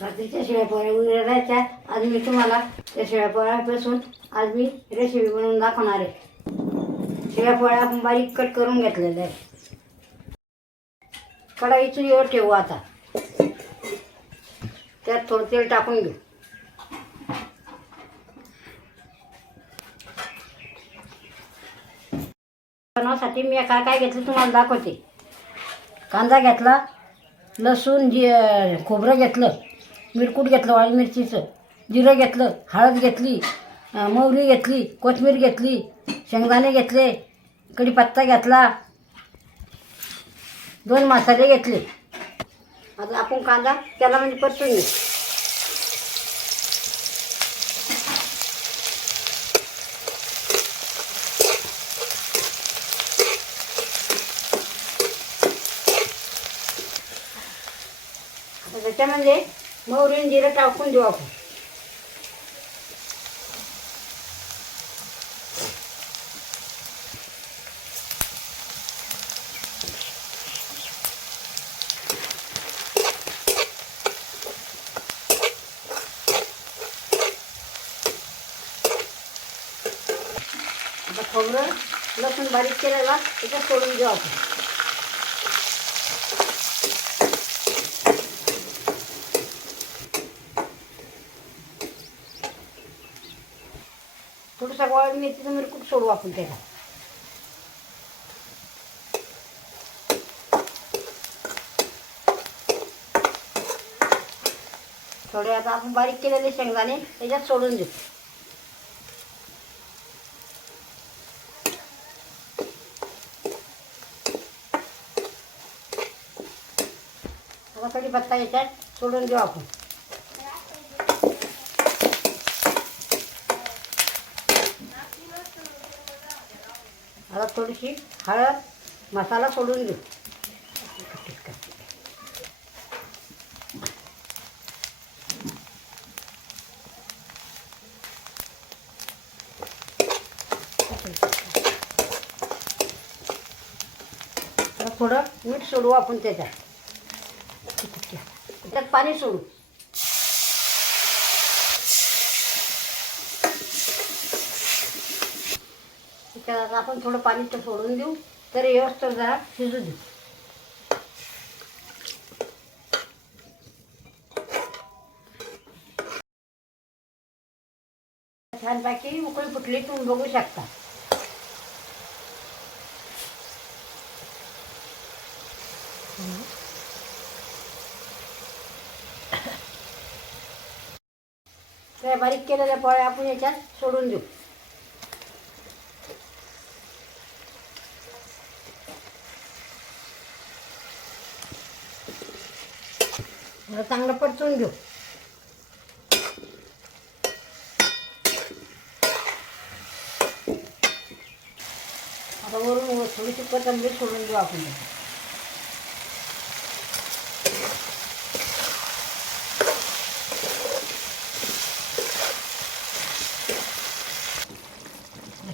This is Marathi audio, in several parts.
रात्रीच्या शिळ्या पोळ्या आज मी तुम्हाला त्या शिळ्यापोळ्यापासून आज मी रेसिपी बनवून दाखवणार आहे. शिळ्या पोळ्या आपण बारीक कट करून घेतलेल्या आहे कढाई चुलीवर ठेवू आता. त्यात थोडं तेल टाकून घेऊ. बनवासाठी मी काय काय घेतलं तुम्हाला दाखवते. कांदा घेतला लसूण जी खोबरं घेतलं मिरकूट घेतलं वाळी मिरचीचं. जिरं घेतलं हळद घेतली मोहरी घेतली कोथमीर घेतली शेंगदाणे घेतले कढीपत्ता घेतला दोन मसाले घेतले. आता आपण कांदा त्याला म्हणजे परतून घेऊ त्याच्यामध्ये मोहरी जिरं टाकून देऊ आपण. खोबरं लसूण बारीक केलेला त्याच्यात सोडून देऊ आपण. थोडंसं वाळून मेथीचं मिरकूट सोडू आपण त्याला. थोडे आता आपण बारीक केलेले शेंगदाणे त्याच्यात सोडून देऊ. आता पत्ता याच्यात सोडून देऊ आपण. आता थोडीशी हळद मसाला सोडून देऊ थोडं मीठ सोडू आपण त्याच्यात. त्यात पाणी सोडू. त्याला आपण थोडं पाणी तर सोडून देऊ. तर व्यवस्थित जरा शिजू देऊ. छानपैकी उकळी फुटली तुम्ही बघू शकता. बारीक केलेल्या पोळ्या आपण याच्यात सोडून देऊ. जरा चांगलं परतून घेऊ. आता वरून थोडीशी कोथिंबीर सोडून देऊ आपण.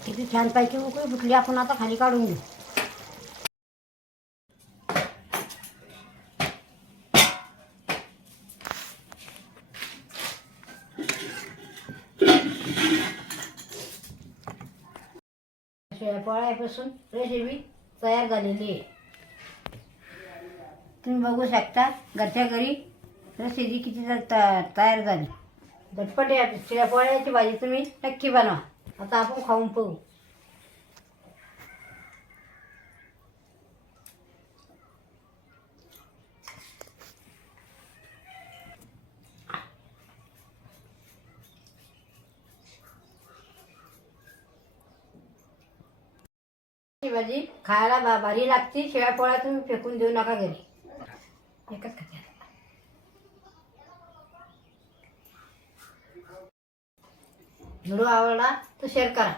किती छानपैकी उकळी फुटली आपण आता खाली काढून घेऊ. पोळ्यापासून रेसिपी तयार झालेली आहे. तुम्ही बघू शकता घरच्या घरी रेसिपी किती त- तयार झाली. झटपट या शिळ्या पोळ्याची भाजी तुम्ही नक्की बनवा. आता आपण खाऊन पाहू. ही भाजी खायला भारी लागते शिवाय पोळ्या तुम्ही फेकून देऊ नका घरी. एकच खाते. व्हिडिओ आवडला तर शेअर करा.